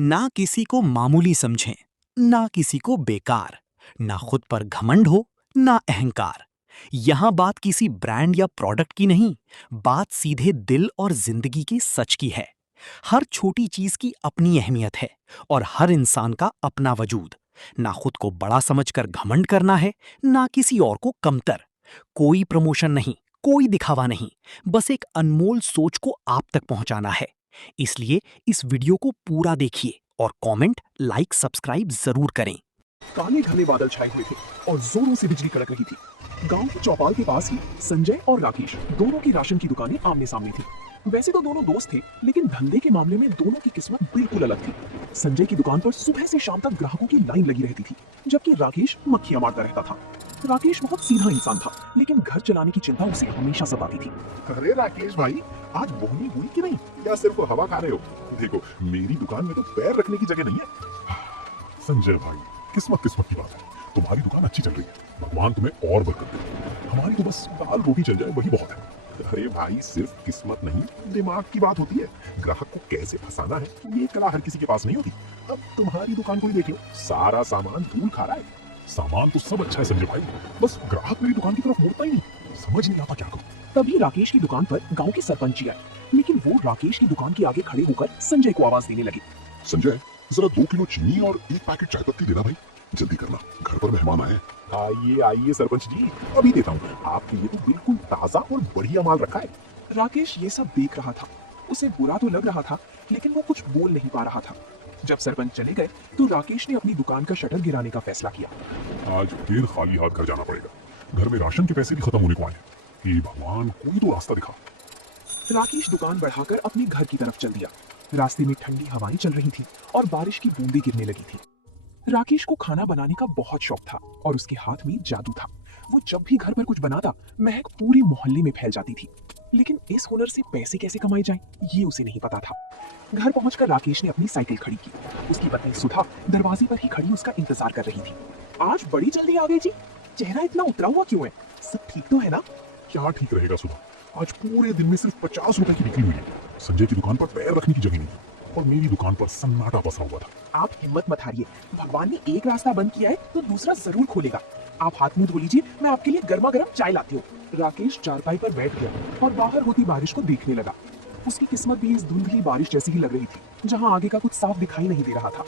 ना किसी को मामूली समझें, ना किसी को बेकार, ना खुद पर घमंड हो, ना अहंकार। यहाँ बात किसी ब्रांड या प्रोडक्ट की नहीं, बात सीधे दिल और जिंदगी के सच की है। हर छोटी चीज की अपनी अहमियत है और हर इंसान का अपना वजूद। ना खुद को बड़ा समझकर घमंड करना है, ना किसी और को कमतर। कोई प्रमोशन नहीं, कोई दिखावा नहीं, बस एक अनमोल सोच को आप तक पहुंचाना है। इसलिए इस वीडियो को पूरा देखिए और कमेंट, लाइक, सब्सक्राइब जरूर करें। काले घने बादल छाए हुए थे और जोरों से बिजली कड़क रही थी। गांव के चौपाल के पास ही संजय और राकेश दोनों की राशन की दुकानें आमने सामने थी। वैसे तो दोनों दोस्त थे, लेकिन धंधे के मामले में दोनों की किस्मत बिल्कुल अलग थी। संजय की दुकान पर सुबह से शाम तक ग्राहकों की लाइन लगी रहती थी, जबकि राकेश मक्खियां मारता रहता था। राकेश बहुत सीधा इंसान था, लेकिन घर चलाने की चिंता उसे हमेशा सताती थी। अरे राकेश भाई, आज बोनी हुई कि नहीं, या सिर्फ हवा खा रहे हो? देखो, मेरी दुकान में तो पैर रखने की जगह नहीं है। संजय भाई, किस्मत किस्मत की बात है, तुम्हारी दुकान अच्छी चल रही है, भगवान तुम्हें और बरकत दे। हमारी तो बस दाल रोटी चल जाए वही बहुत है। अरे भाई, सिर्फ किस्मत नहीं, दिमाग की बात होती है। ग्राहक को कैसे फंसाना है, ये कला हर किसी के पास नहीं होती। अब तुम्हारी दुकान को ही देख लो, सारा सामान धूल खा रहा है। सामान तो सब अच्छा है संजय भाई, बस ग्राहक मेरी दुकान की तरफ मुड़ता ही नहीं। समझ नहीं आता क्या करूं। तभी राकेश की दुकान पर गांव के सरपंच जी आए, लेकिन वो राकेश की दुकान के आगे खड़े होकर संजय को आवाज देने लगे। संजय, जरा 2 किलो चीनी और 1 पैकेट चाय पत्ती देना भाई, जल्दी करना, घर पर मेहमान आए। आइए आइए सरपंच जी, अभी देता हूँ। आपके लिए तो बिल्कुल ताजा और बढ़िया माल रखा है। राकेश ये सब देख रहा था। उसे बुरा तो लग रहा था, लेकिन वो कुछ बोल नहीं पा रहा था। जब सरपंच चले गए तो राकेश ने अपनी दुकान का शटर गिराने का फैसला किया। आज फिर खाली हाथ घर जाना पड़ेगा। घर में राशन के पैसे भी खत्म होने को आए हैं। हे भगवान, कोई तो रास्ता दिखा। राकेश दुकान बढ़ाकर अपने घर की तरफ चल दिया। रास्ते में ठंडी हवाएं चल रही थी और बारिश की बूंदें गिरने लगी थी। राकेश को खाना बनाने का बहुत शौक था और उसके हाथ में जादू था। वो जब भी घर पर कुछ बनाता, महक पूरे मोहल्ले में फैल जाती थी। लेकिन इस हुनर से पैसे कैसे कमाए जाएं, ये उसे नहीं पता था। घर पहुंचकर राकेश ने अपनी साइकिल खड़ी की। उसकी पत्नी सुधा दरवाजे पर ही खड़ी उसका इंतजार कर रही थी। आज बड़ी जल्दी आ गई जी, चेहरा इतना उतरा हुआ क्यों है? सब ठीक तो है ना? क्या ठीक रहेगा सुधा, आज पूरे दिन में सिर्फ 50 रुपए की बिक्री हुई है। संजय की दुकान पर पैर रखने की जगह नहीं और मेरी दुकान पर सन्नाटा पसरा हुआ था। आप हिम्मत मत हारिए, भगवान ने एक रास्ता बंद किया है तो दूसरा जरूर खोलेगा। आप हाथ मुंह धो लीजिए, मैं आपके लिए गर्मा गर्म चाय लाती हूँ। राकेश चारपाई पर बैठ गया और बाहर होती बारिश को देखने लगा। उसकी किस्मत भी इस धुंधली बारिश जैसी ही लग रही थी, जहाँ आगे का कुछ साफ दिखाई नहीं दे रहा था।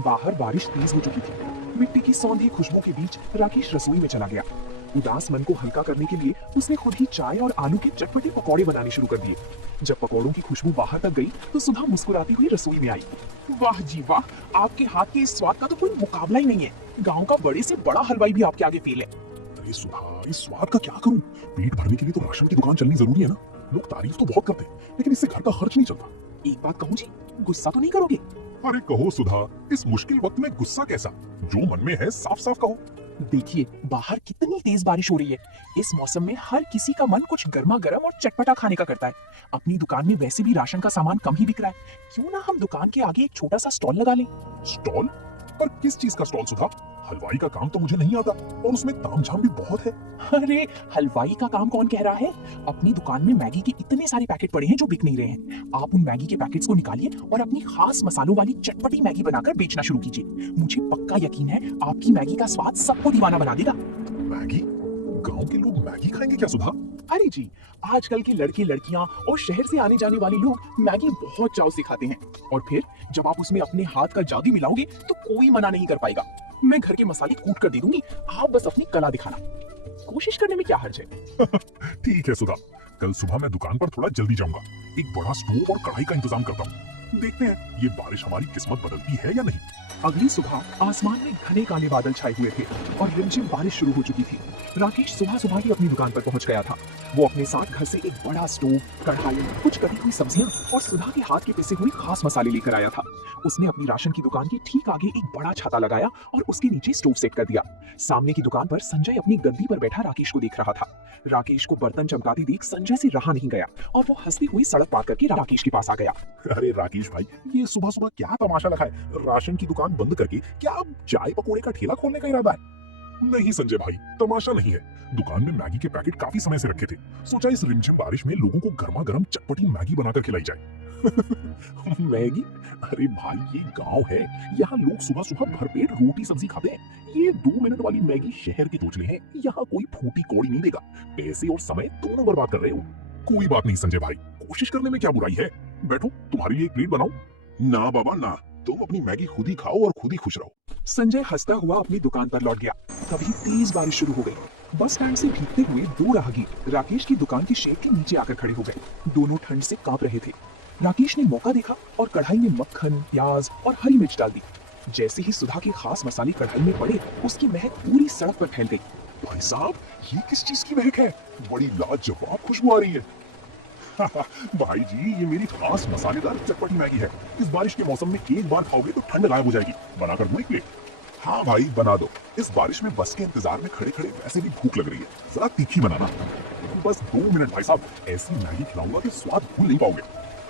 बाहर बारिश तेज हो चुकी थी। मिट्टी की सौंधी खुशबू के बीच राकेश रसोई में चला गया। उदास मन को हल्का करने के लिए उसने खुद ही चाय और आलू के चटपटे पकौड़े बनाने शुरू कर दिए। जब पकौड़ों की खुशबू बाहर तक गई तो सुधा मुस्कुराती हुई रसोई में आई। वाह जी वाह, आपके हाथ के इस स्वाद का तो कोई मुकाबला ही नहीं है। गांव का बड़े से बड़ा हलवाई भी आपके आगे फेल है। अरे सुधा, इस स्वाद का क्या करूं? पेट भरने के लिए तो राशन की दुकान चलनी जरूरी है ना। लोग तारीफ तो बहुत करते हैं, लेकिन इससे घर का खर्च नहीं चलता। एक बात कहूं जी, गुस्सा तो नहीं करोगे? अरे कहो सुधा, इस मुश्किल वक्त में गुस्सा कैसा? जो मन में है साफ साफ कहो। देखिए, बाहर कितनी तेज बारिश हो रही है। इस मौसम में हर किसी का मन कुछ गर्मा गर्म और चटपटा खाने का करता है। अपनी दुकान में वैसे भी राशन का सामान कम ही बिक रहा है, क्यों ना हम दुकान के आगे एक छोटा सा स्टॉल लगा लें? स्टॉल? पर किस चीज का स्टॉल सुधा? हलवाई का काम तो मुझे नहीं आता और उसमें तामझाम भी बहुत है। अरे हलवाई का काम कौन कह रहा है? अपनी दुकान में मैगी के इतने सारे पैकेट पड़े हैं जो बिक नहीं रहे हैं। आप उन मैगी के पैकेट्स को निकालिए और अपनी खास मसालों वाली चटपटी मैगी बनाकर बेचना शुरू कीजिए। मुझे पक्का यकीन है आपकी मैगी का स्वाद सबको दीवाना बना देगा। मैगी? गांव के लोग मैगी खाएंगे क्या सुधा? अरे जी, आजकल के लड़के लड़कियां और शहर से आने जाने वाले लोग मैगी बहुत चाव से खाते हैं। और फिर जब आप उसमें अपने हाथ का जादू मिलाओगे तो कोई मना नहीं कर पाएगा। मैं घर के मसाले कूट कर दे दूंगी, आप बस अपनी कला दिखाना। कोशिश करने में क्या हर्ज है? ठीक है सुधा, कल सुबह मैं दुकान पर थोड़ा जल्दी जाऊंगा। एक बड़ा स्टोव और कढ़ाई का इंतजाम करता हूँ। देखते हैं ये बारिश हमारी किस्मत बदलती है या नहीं। अगली सुबह आसमान में घने काले बादल छाए हुए थे और रिमझिम बारिश शुरू हो चुकी थी। राकेश सुबह सुबह ही अपनी दुकान पर पहुंच गया था। वो अपने साथ घर से एक बड़ा स्टोव, कढ़ाई, कुछ कटी हुई सब्जियां और सुधा के हाथ के पिसे हुए खास मसाले लेकर आया था। उसने अपनी राशन की दुकान के ठीक आगे एक बड़ा छाता लगाया और उसके नीचे स्टोव सेट कर दिया। सामने की दुकान पर संजय अपनी गद्दी पर बैठा राकेश को देख रहा था। राकेश को बर्तन चमकाते देख संजय से रहा नहीं गया और वो हंसती हुई सड़क पार करके राकेश के पास आ गया। अरे राकेश भाई, ये सुबह सुबह क्या तमाशा लगा है? राशन की दुकान बंद करके क्या अब चाय पकोड़े का ठेला खोलने का इरादा है? नहीं संजय भाई, तमाशा नहीं है। दुकान में मैगी के पैकेट काफी समय से रखे थे। सोचा इस रिमझिम बारिश में लोगों को गर्मा गर्म चटपटी मैगी बनाकर खिलाई जाए। मैगी? अरे भाई ये गांव है, यहाँ लोग सुबह सुबह भरपेट रोटी सब्जी खाते हैं। ये 2 मिनट वाली मैगी शहर के चोचले हैं, यहाँ कोई फूटी कौड़ी नहीं देगा। पैसे और समय दोनों बर्बाद कर रहे हो। कोई बात नहीं संजय भाई, कोशिश करने में क्या बुराई है। बैठो, तुम्हारे लिए एक प्लेट बनाऊं? ना बाबा ना, तुम अपनी मैगी खुद ही खाओ और खुद ही खुश रहो। संजय हंसता हुआ अपनी दुकान पर लौट गया। तभी तेज बारिश शुरू हो गई। बस स्टैंड से भीगते हुए 2 राहगीर राकेश की दुकान के शेड के नीचे आकर खड़े हो गए। दोनों ठंड से कांप रहे थे। राकेश ने मौका देखा और कढ़ाई में मक्खन, प्याज और हरी मिर्च डाल दी। जैसे ही सुधा के खास मसाले कढ़ाई में पड़े, उसकी महक पूरी सड़क पर फैल गई। भाई साहब, ये किस चीज की महक है? बड़ी लाजवाब खुशबू आ रही है। भाई जी, ये मेरी खास मसालेदार चटपटी मैगी है। इस बारिश के मौसम में एक बार खाओगे तो ठंड गायब हो जाएगी। बनाकर दूं एक प्लेट? हाँ भाई बना दो। इस बारिश में बस के इंतजार में खड़े खड़े वैसे भी भूख लग रही है, जरा तीखी बनाना। बस 2 मिनट भाई साहब, ऐसी मैगी खिलाऊंगा कि स्वाद भूल नहीं पाओगे।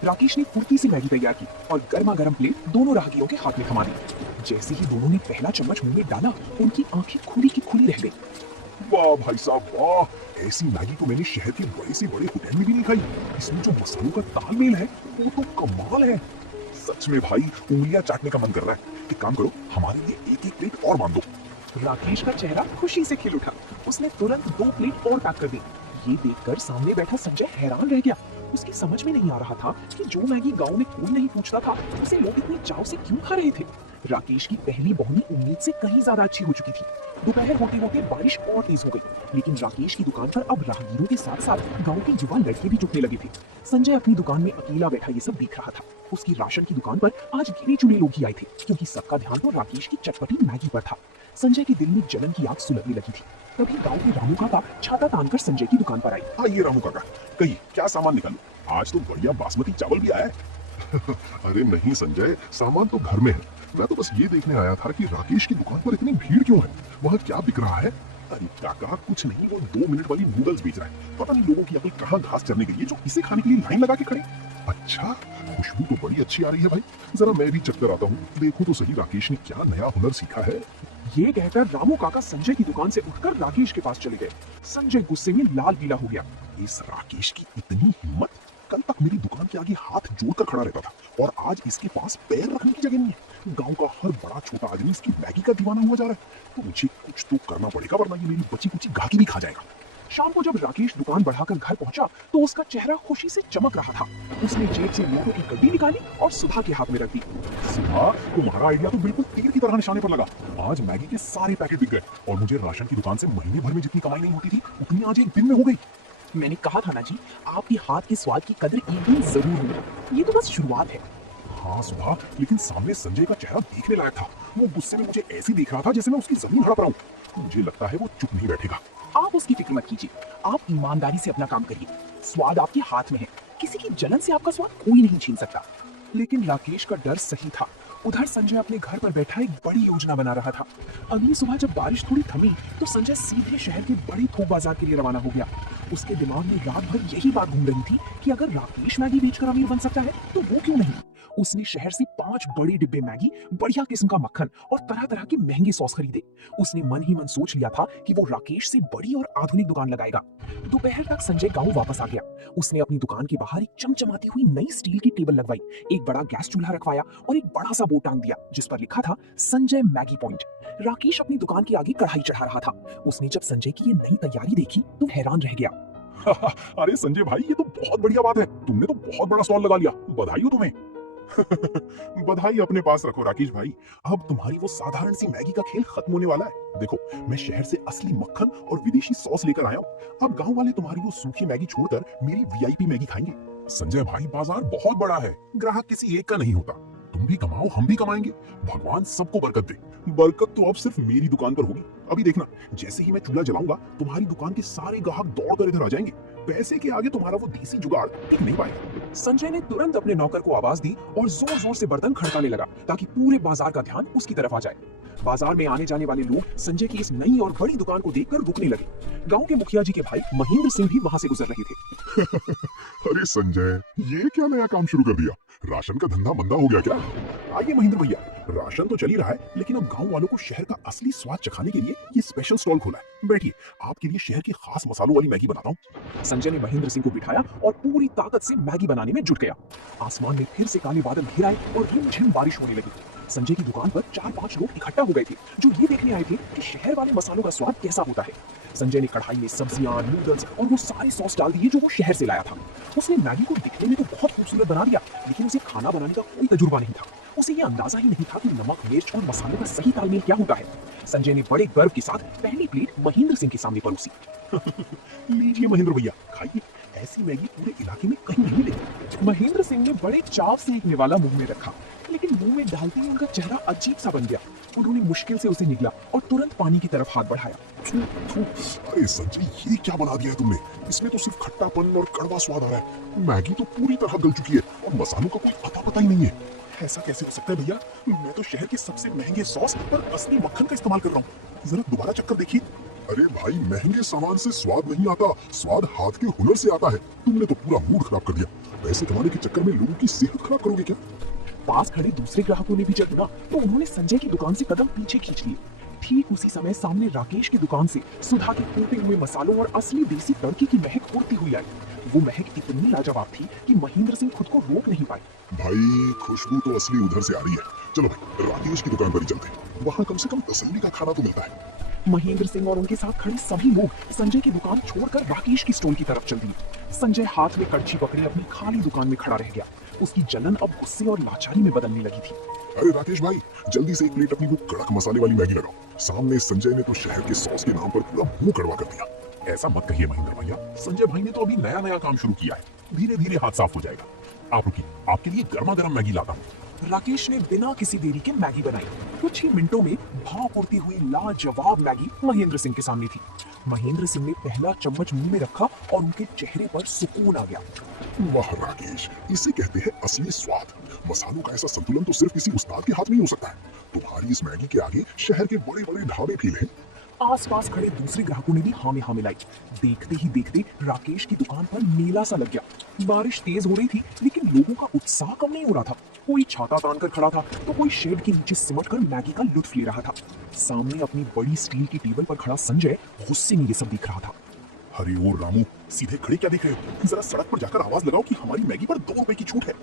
राकेश ने फुर्ती से मैगी तैयार की और गर्मा गर्म प्लेट दोनों राहगीरों के हाथ में थमा दी। जैसे ही दोनों ने पहला चम्मच मुंह में डाला, उनकी आंखें खुली की खुली रह गई। वाह भाई साहब वाह, ऐसी मैगी तो मैंने शहर के बड़े से बड़े होटल में भी नहीं खाई। इसमें जो मसालों का तालमेल है वो तो कमाल है। सच में भाई, उंगलियां चाटने का मन कर रहा है। एक काम करो, हमारे लिए एक एक प्लेट और बांध दो। राकेश का चेहरा खुशी से खिल उठा। उसने तुरंत 2 प्लेट और पैक कर दी। ये देखकर सामने बैठा संजय हैरान रह गया। उसकी समझ में नहीं आ रहा था कि जो मैगी गांव में कोई नहीं पूछता था, उसे लोग इतने चाव से क्यों खा रहे थे। राकेश की पहली बोहनी उम्मीद से कहीं ज्यादा अच्छी हो चुकी थी। दोपहर होते होते बारिश और तेज हो गई, लेकिन राकेश की दुकान पर अब राहगीरों के साथ साथ गांव के युवा लड़के भी जुटने लगे थे। संजय अपनी दुकान में अकेला बैठा ये सब देख रहा था। उसकी राशन की दुकान पर आज गिने चुने लोग ही आए थे, क्योंकि सबका ध्यान तो राकेश की चटपटी मैगी पर था। संजय के दिल में जलन की आग सुलगने लगी थी। तभी गांव के रामू काका छाता तानकर संजय की दुकान पर आए। आइए रामू काका, कहिए क्या सामान निकालूं? आज तो बढ़िया बासमती चावल भी आया है। अरे नहीं संजय, सामान तो घर में है। मैं तो बस ये देखने आया था कि राकेश की दुकान पर इतनी भीड़ क्यों है, वहाँ क्या बिक रहा है? अरे काका कुछ नहीं, वो 2 मिनट वाली नूडल्स बेच रहा है। पता नहीं लोगों की अकल कहाँ घास चरने गई है जो इसे खाने के लिए लाइन लगा के खड़े। अच्छा, खुशबू तो बड़ी अच्छी आ रही है भाई, जरा मैं भी चक्कर आता हूँ, देखूं तो सही राकेश ने क्या नया हुनर सीखा है। ये कहकर रामू काका संजय की दुकान से उठकर राकेश के पास चले गए। संजय गुस्से में लाल पीला हो गया। इस राकेश की इतनी हिम्मत! कल तक मेरी दुकान के आगे हाथ जोड़कर खड़ा रहता था और आज इसके पास पैर रखने की जगह नहीं है। गांव का हर बड़ा छोटा आदमी इसकी मैगी का दीवाना हुआ जा रहा है। तो मुझे कुछ तो करना पड़ेगा, वरना ये मेरी बची कुची गाहकी भी खा जाएगा। शाम को जब राकेश दुकान बढ़ाकर घर पहुंचा तो उसका चेहरा खुशी से चमक रहा था। उसने जेब से नोटों की गड्डी निकाली और सुधा के हाथ में रख दी। सुधा, तुम्हारा आइडिया तो बिल्कुल तीर की तरह निशाने पर लगा। आज मैगी के सारे पैकेट बिक गए और मुझे राशन की दुकान से महीने भर में जितनी कमाई नहीं होती थी, उतनी आज एक दिन में हो गई। मैंने कहा था ना जी, आपके हाथ के स्वाद की कदर एक दिन जरूर होगी। ये तो बस शुरुआत है। हाँ सुधा, लेकिन सामने संजय का चेहरा देखने लायक था। वो गुस्से में मुझे ऐसे देख रहा था जैसे मैं उसकी जमीन हड़प रहा हूँ। मुझे लगता है वो चुप नहीं बैठेगा। आप उसकी फिक्र मत कीजिए, आप ईमानदारी से अपना काम करिए। स्वाद आपके हाथ में है, किसी की जलन से आपका स्वाद कोई नहीं छीन सकता। लेकिन राकेश का डर सही था। उधर संजय अपने घर पर बैठा एक बड़ी योजना बना रहा था। अगली सुबह जब बारिश थोड़ी थमी तो संजय सीधे शहर के बड़े थोक बाजार के लिए रवाना हो गया। उसके दिमाग में रात भर यही बात घूम रही थी कि अगर राकेश मैगी बेचकर अमीर बन सकता है तो वो क्यों नहीं। उसने शहर से 5 बड़े डिब्बे मैगी, बढ़िया किस्म का मक्खन और तरह तरह के महंगे सॉस खरीदे। उसने मन ही मन सोच लिया था कि वो राकेश से बड़ी और आधुनिक दुकान लगाएगा। दोपहर तक संजय गांव वापस आ गया। उसने अपनी दुकान के बाहर एक चमचमाती हुई नई स्टील की टेबल लगवाई, एक बड़ा गैस चूल्हा रखवाया और एक बड़ा सा बोर्ड टांग दिया जिस पर लिखा था संजय मैगी पॉइंट। राकेश अपनी दुकान के आगे कढ़ाई चढ़ा रहा था। उसने जब संजय की ये नई तैयारी देखी तो हैरान रह गया। अरे संजय भाई, ये तो बहुत बढ़िया बात है। तुमने तो बहुत बड़ा स्टॉल लगा लिया, बधाई हो तुम्हें। बधाई अपने पास रखो राकेश भाई। अब तुम्हारी वो साधारण सी मैगी का खेल खत्म होने वाला है। देखो, मैं शहर से असली मक्खन और विदेशी सॉस लेकर आया हूँ। अब गांव वाले तुम्हारी वो सूखी मैगी छोड़कर मेरी वीआईपी मैगी खाएंगे। संजय भाई, बाजार बहुत बड़ा है, ग्राहक किसी एक का नहीं होता। तुम भी कमाओ, हम भी कमाएंगे। भगवान सबको बरकत दे। बरकत तो अब सिर्फ मेरी दुकान पर होगी। अभी देखना, जैसे ही मैं चूल्हा जलाऊंगा तुम्हारी दुकान के सारे ग्राहक दौड़कर इधर आ जाएंगे। पैसे के आगे तुम्हारा वो देसी जुगाड़ टिक नहीं पाएगा। संजय ने तुरंत अपने नौकर को आवाज दी और जोर जोर से बर्तन खड़काने लगा ताकि पूरे बाजार का ध्यान उसकी तरफ आ जाए। बाजार में आने जाने वाले लोग संजय की इस नई और बड़ी दुकान को देखकर रुकने लगे। गांव के मुखिया जी के भाई महेंद्र सिंह भी वहां से गुजर रहे थे। अरे संजय, ये क्या नया काम शुरू कर दिया? राशन का धंधा मंदा हो गया क्या? आइए महेंद्र भैया, राशन तो चल ही रहा है, लेकिन अब गांव वालों को शहर का असली स्वाद चखाने के लिए ये स्पेशल स्टॉल खोला है। बैठिए, आपके लिए शहर की खास मसालों वाली मैगी बनाता हूँ। संजय ने महेंद्र सिंह को बिठाया और पूरी ताकत से मैगी बनाने में जुट गया। आसमान में फिर से काले बादल घिर आए और रिमझिम बारिश होने लगी। संजय की दुकान पर 4-5 लोग इकट्ठा हो गए थे जो ये देखने आए थे कि शहर वाले मसालों का स्वाद कैसा होता है। संजय ने कढ़ाई में सब्जियां, नूडल्स और वो सारे सॉस डाल दिए जो वो शहर से लाया था। उसने मैगी को दिखने में तो बहुत खूबसूरत बना दिया, लेकिन उसे खाना बनाने का कोई तजुर्बा नहीं था। उसे ये अंदाजा ही नहीं था कि नमक, मिर्च और मसालों का सही तालमेल क्या होता है। संजय ने बड़े गर्व के साथ पहली प्लेट महेंद्र सिंह के सामने परोसी। लीजिए महेंद्र भैया, खाइए। ऐसी मैगी पूरे इलाके में कहीं नहीं मिलेगी। महेंद्र सिंह ने बड़े चाव से एक निवाला मुंह में रखा, लेकिन मुंह में डालते ही उनका चेहरा अजीब सा बन गया। उन्होंने मुश्किल से उसे निगला और तुरंत पानी की तरफ हाथ बढ़ाया। थू, थू। अरे संजय, ये क्या बना दिया है तुमने? इसमें तो सिर्फ खट्टापन और कड़वा स्वाद आ रहा है। मैगी तो पूरी तरह गल चुकी है और मसालों का कोई अता पता ही नहीं है। ऐसा कैसे हो सकता है भैया? मैं तो शहर के सबसे महंगे सॉस और असली मक्खन का इस्तेमाल कर रहा हूँ। जरा दोबारा चक्कर देखिए। अरे भाई, महंगे सामान से स्वाद नहीं आता, स्वाद हाथ के हुनर से आता है। तुमने तो पूरा मूड खराब कर दिया। पैसे कमाने के चक्कर में लोगों की सेहत खराब करोगे क्या? पास खड़े दूसरे ग्राहकों ने भी जब सुना तो उन्होंने संजय की दुकान से कदम पीछे खींच लिए। ठीक उसी समय सामने राकेश की दुकान से सुधा के कूटे हुए मसालों और असली देसी तड़के की महक उड़ती हुई आई। वो महक इतनी लाजवाब थी कि महेंद्र सिंह खुद को रोक नहीं पाए। भाई, खुशबू तो असली उधर से आ रही है। चलो भाई, राकेश की दुकान पर ही चलते हैं। वहाँ कम से कम तसल्ली का खाना तो मिलता है। महेंद्र सिंह और उनके साथ खड़े सभी लोग संजय की दुकान छोड़कर राकेश की स्टॉल की तरफ चल दिए। संजय हाथ में कड़छी पकड़े अपनी खाली दुकान में खड़ा रह गया। उसकी जलन अब गुस्से और लाचारी में बदलने लगी थी। अरे राकेश भाई, जल्दी से एक प्लेट अपनी वो कड़क मसाले वाली मैगी लगाओ। सामने संजय ने तो शहर के सॉस के नाम पर पूरा मुंह कड़वा कर दिया। ऐसा मत कहिए महेंद्र भैया, संजय भाई ने तो अभी नया नया काम शुरू किया है। धीरे धीरे हाथ साफ हो जाएगा। आप रुकिए, आपके लिए गर्मा गर्म मैगी लाता हूँ। राकेश ने बिना किसी देरी के मैगी बनाई। कुछ ही मिनटों में भाप उड़ती हुई लाजवाब मैगी महेंद्र सिंह के सामने थी। महेंद्र सिंह ने पहला चम्मच मुंह में रखा और उनके चेहरे पर सुकून आ गया। वाह राकेश, इसे कहते हैं असली स्वाद। मसालों का ऐसा संतुलन तो सिर्फ किसी उस्ताद के हाथ में ही हो सकता है। तुम्हारी इस मैगी के आगे शहर के बड़े बड़े ढाबे फेल हैं। आसपास खड़े दूसरे ग्राहकों ने भी हाँ में हाँ मिलाई। देखते ही देखते राकेश की दुकान पर मेला सा लग गया। बारिश तेज हो रही थी, लेकिन लोगों का उत्साह कम नहीं हो रहा था। कोई छाता तानकर खड़ा था तो कोई शेड के नीचे सिमटकर मैगी का लुत्फ ले रहा था। सामने अपनी बड़ी स्टील की टेबल पर खड़ा संजय गुस्से में ये सब देख रहा था। अरे ओ रामू, सीधे खड़े क्या देख रहे हो? जरा सड़क पर जाकर आवाज लगाओ कि हमारी मैगी पर 2 रुपए की छूट है।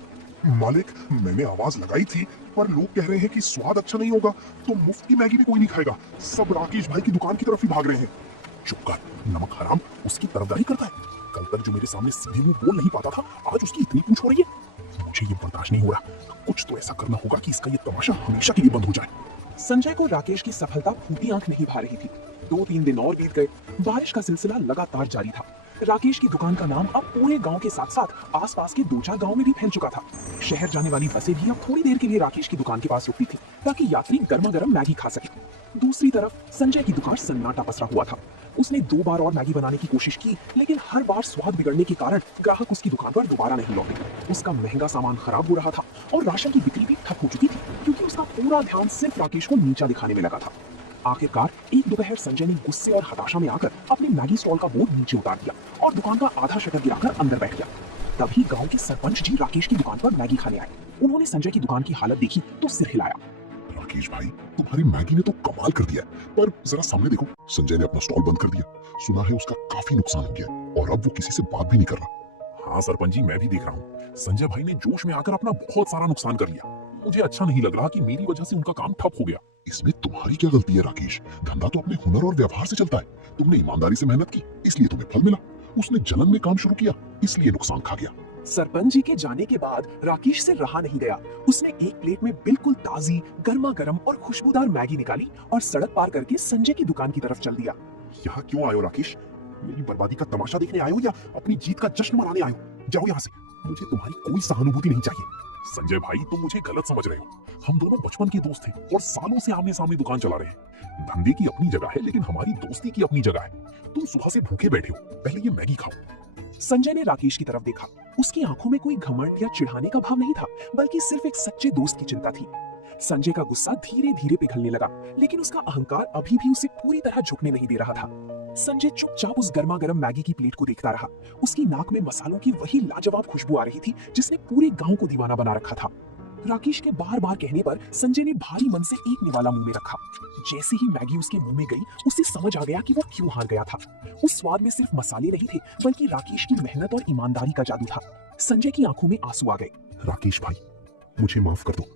मालिक, मैंने आवाज लगाई थी, पर लोग कह रहे हैं कि स्वाद अच्छा नहीं होगा, तो मुफ्त की मैगी भी कोई नहीं खाएगा। सब राकेश भाई की दुकान की तरफ ही भाग रहे हैं। चुप कर, नमक हराम उसकी तरफदारी करता है। कल तक जो मेरे सामने सीधे मुंह बोल नहीं पाता था, आज उसकी इतनी पूछ हो रही है। मुझे ये बर्दाश्त नहीं हो रहा। कुछ तो ऐसा करना होगा कि इसका ये तमाशा हमेशा के लिए बंद हो जाए। संजय को राकेश की सफलता फूटी आंख नहीं भा रही थी। 2-3 दिन और बीत गए। बारिश का सिलसिला लगातार जारी था। राकेश की दुकान का नाम अब पूरे गांव के साथ साथ आसपास के 2-4 गांव में भी फैल चुका था। शहर जाने वाली बसें भी अब थोड़ी देर के लिए राकेश की दुकान के पास रुकती थी ताकि यात्री गर्मा गर्म मैगी खा सके। दूसरी तरफ संजय की दुकान सन्नाटा पसरा हुआ था। उसने 2 बार और मैगी बनाने की कोशिश की, लेकिन हर बार स्वाद बिगड़ने के कारण ग्राहक उसकी दुकान पर दोबारा नहीं लौटे। उसका महंगा सामान खराब हो रहा था और राशन की बिक्री भी ठप हो चुकी थी, क्योंकि उसका पूरा ध्यान सिर्फ राकेश को नीचा दिखाने में लगा था। आखिरकार एक दोपहर संजय ने गुस्से और हताशा में आकर अपने मैगी स्टॉल का बोर्ड नीचे उतार दिया और दुकान का आधा शटर गिराकर अंदर बैठ गया। तभी गांव के सरपंच जी राकेश की दुकान पर मैगी खाने आए। उन्होंने संजय की दुकान की हालत देखी तो सिर हिलाया। राकेश भाई, तुम्हारी मैगी ने तो कमाल कर दिया, पर जरा सामने देखो, संजय ने अपना स्टॉल बंद कर दिया। सुना है उसका काफी नुकसान हो गया और अब वो किसी से बात भी नहीं कर रहा। हाँ सरपंच जी, मैं भी देख रहा हूँ। संजय भाई ने जोश में आकर अपना बहुत सारा नुकसान कर लिया। मुझे अच्छा नहीं लग रहा कि मेरी वजह से उनका काम ठप हो गया। इसमें तुम्हारी क्या गलती है राकेश? धंधा तो अपने हुनर और व्यवहार से चलता है। तुमने ईमानदारी से मेहनत की, इसलिए तुम्हें फल मिला। उसने जलन में काम शुरू किया, इसलिए नुकसान खा गया। सरपंच जी के जाने के बाद राकेश से रहा नहीं गया। उसने एक प्लेट में बिल्कुल ताजी, गर्मा गर्म और खुशबूदार मैगी निकाली और सड़क पार करके संजय की दुकान की तरफ चल दिया। यहाँ क्यों आयो राकेश? मेरी बर्बादी का तमाशा देखने आयो या अपनी जीत का जश्न मनाने आयो? जाओ यहाँ से, मुझे तुम्हारी कोई सहानुभूति नहीं चाहिए। संजय भाई, तुम मुझे गलत समझ रहे हो। हम दोनों बचपन के दोस्त थे और सालों से आमने सामने दुकान चला रहे हैं। धंधे की अपनी जगह है, लेकिन हमारी दोस्ती की अपनी जगह है। तुम सुबह से भूखे बैठे हो, पहले ये मैगी खाओ। संजय ने राकेश की तरफ देखा। उसकी आंखों में कोई घमंड या चिढ़ाने का भाव नहीं था, बल्कि सिर्फ एक सच्चे दोस्त की चिंता थी। संजय का गुस्सा धीरे धीरे पिघलने लगा, लेकिन उसका अहंकार अभी भी उसे पूरी तरह झुकने नहीं दे रहा था। संजय चुपचाप उस गर्मा गर्म मैगी की प्लेट को देखता रहा। उसकी नाक में मसालों की वही लाजवाब खुशबू आ रही थी जिसने पूरे गांव को दीवाना बना रखा था। राकेश के बार बार कहने पर संजय ने भारी मन से एक निवाला मुंह में रखा। जैसे ही मैगी उसके मुंह में गई उसे समझ आ गया कि वो क्यों हार गया था। उस स्वाद में सिर्फ मसाले नहीं थे बल्कि राकेश की मेहनत और ईमानदारी का जादू था। संजय की आंखों में आंसू आ गए। राकेश भाई, मुझे माफ कर दो।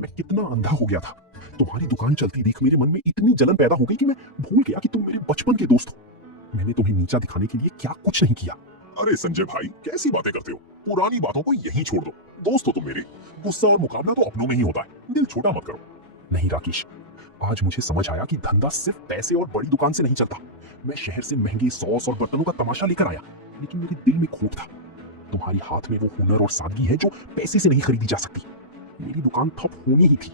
मैं कितना अंधा हो गया था। तुम्हारी दुकान चलती देख मेरे मन में इतनी जलन पैदा हो गई कि मैं भूल गया कि तुम मेरे बचपन के दोस्त हो। मैंने तुम्हें नीचा दिखाने के लिए क्या कुछ नहीं किया। अरे संजय भाई, कैसी बातें करते हो? पुरानी बातों को यहीं छोड़ दो। दोस्त हो तुम मेरे। गुस्सा और मुकाबला तो अपनों में ही होता है। दिल छोटा मत करो। नहीं राकेश, आज मुझे समझ आया कि धंधा सिर्फ पैसे और बड़ी दुकान से नहीं चलता। मैं शहर से महंगे सॉस और बर्तनों का तमाशा लेकर आया, लेकिन मेरे दिल में खोट था। तुम्हारी हाथ में वो हुनर और सादगी है जो पैसे से नहीं खरीदी जा सकती। मेरी दुकान ठप होनी ही थी।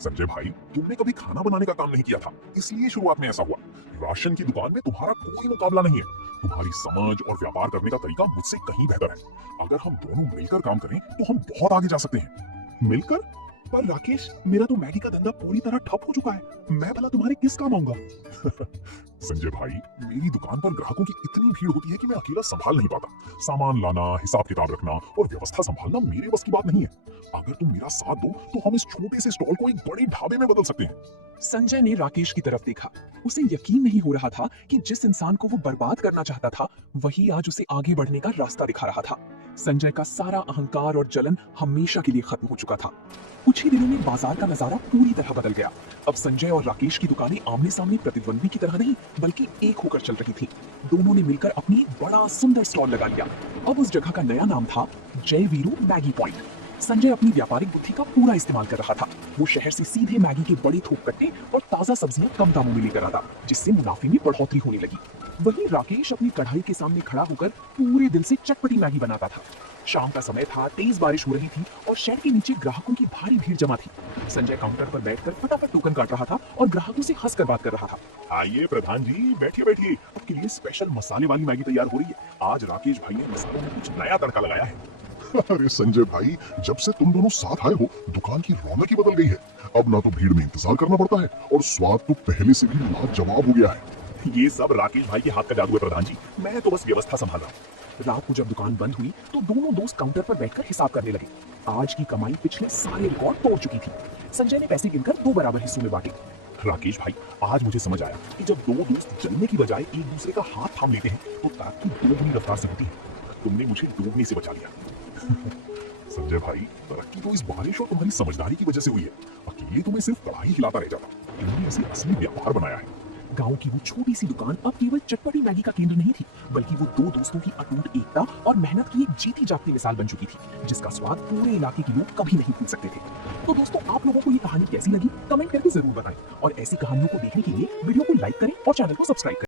संजय भाई, तुमने कभी खाना बनाने का काम नहीं किया था, इसलिए शुरुआत में ऐसा हुआ। राशन की दुकान में तुम्हारा कोई मुकाबला नहीं है। तुम्हारी समझ और व्यापार करने का तरीका मुझसे कहीं बेहतर है। अगर हम दोनों मिलकर काम करें तो हम बहुत आगे जा सकते हैं। मिलकर? पर राकेश, मेरा तो मैगी का धंधा पूरी तरह ठप हो चुका है। मैं भला तुम्हारे किस काम आऊंगा? संजय भाई, मेरी दुकान पर ग्राहकों की इतनी भीड़ होती है कि मैं अकेला संभाल नहीं पाता। सामान लाना, हिसाब किताब रखना और व्यवस्था संभालना मेरे बस की बात नहीं है। अगर तुम मेरा साथ दो तो हम इस छोटे से स्टॉल को एक बड़े ढाबे में बदल सकते हैं। संजय ने राकेश की तरफ देखा। उसे यकीन नहीं हो रहा था कि जिस इंसान को वो बर्बाद करना चाहता था वही आज उसे आगे बढ़ने का रास्ता दिखा रहा था। संजय का सारा अहंकार और जलन हमेशा के लिए खत्म हो चुका था। कुछ ही दिनों में बाजार का नजारा पूरी तरह बदल गया। अब संजय और राकेश की दुकानें आमने सामने प्रतिद्वंदी की तरह नहीं बल्कि एक होकर चल रही थी। दोनों ने मिलकर अपनी एक बड़ा सुंदर स्टॉल लगा लिया। अब उस जगह का नया नाम था जय वीरू मैगी पॉइंट। संजय अपनी व्यापारिक बुद्धि का पूरा इस्तेमाल कर रहा था। वो शहर से सीधे मैगी के बड़े थोक कट्टे और ताजा सब्जियां कम दामों में लेकर आता, जिससे मुनाफे में बढ़ोतरी होने लगी। वहीं राकेश अपनी कढ़ाई के सामने खड़ा होकर पूरे दिल से चटपटी मैगी बनाता था। शाम का समय था, तेज बारिश हो रही थी और शेड के नीचे ग्राहकों की भारी भीड़ जमा थी। संजय काउंटर पर बैठकर फटाफट टोकन काट रहा था और ग्राहकों से हंसकर बात कर रहा था। आइए प्रधान जी, बैठिए बैठिए। आपके लिए स्पेशल मसाले वाली मैगी तैयार हो रही है। आज राकेश भाई ने मसालों में कुछ नया तड़का लगाया है। अरे संजय भाई, जब से तुम दोनों साथ आए हो दुकान की रौनक ही बदल गई है। अब ना तो भीड़ में इंतजार करना पड़ता है और स्वाद तो पहले से भी लाजवाब हो गया है। ये सब राकेश भाई के हाथ का जादू है प्रधान जी। मैं तो बस व्यवस्था संभाल रहा हूँ। रात को जब दुकान बंद हुई तो दोनों दोस्त काउंटर पर बैठकर हिसाब करने लगे। आज की कमाई पिछले सारे रिकॉर्ड तोड़ चुकी थी। संजय ने पैसे गिनकर 2 बराबर हिस्सों में बांटे। राकेश भाई, आज मुझे समझ आया कि जब दो दोस्त जलने की बजाय एक दूसरे का हाथ थाम लेते हैं तो तरक्की दोगुनी रफ्तार से होती है। तुमने मुझे डूबने से बचा लिया। संजय भाई, तरक्की तो इस बारिश और तुम्हारी समझदारी की वजह से हुई है। अकेले तुम्हें सिर्फ कढ़ाई हिलाता रह जाता। तुमने इसे असली व्यापार बनाया है। गांव की वो छोटी सी दुकान अब केवल चटपटी मैगी का केंद्र नहीं थी बल्कि वो दो दोस्तों की अटूट एकता और मेहनत की एक जीती जागती मिसाल बन चुकी थी, जिसका स्वाद पूरे इलाके के लोग कभी नहीं भूल सकते थे। तो दोस्तों, आप लोगों को ये कहानी कैसी लगी कमेंट करके जरूर बताएं और ऐसी कहानियों को देखने के लिए वीडियो को लाइक करें और चैनल को सब्सक्राइब करें।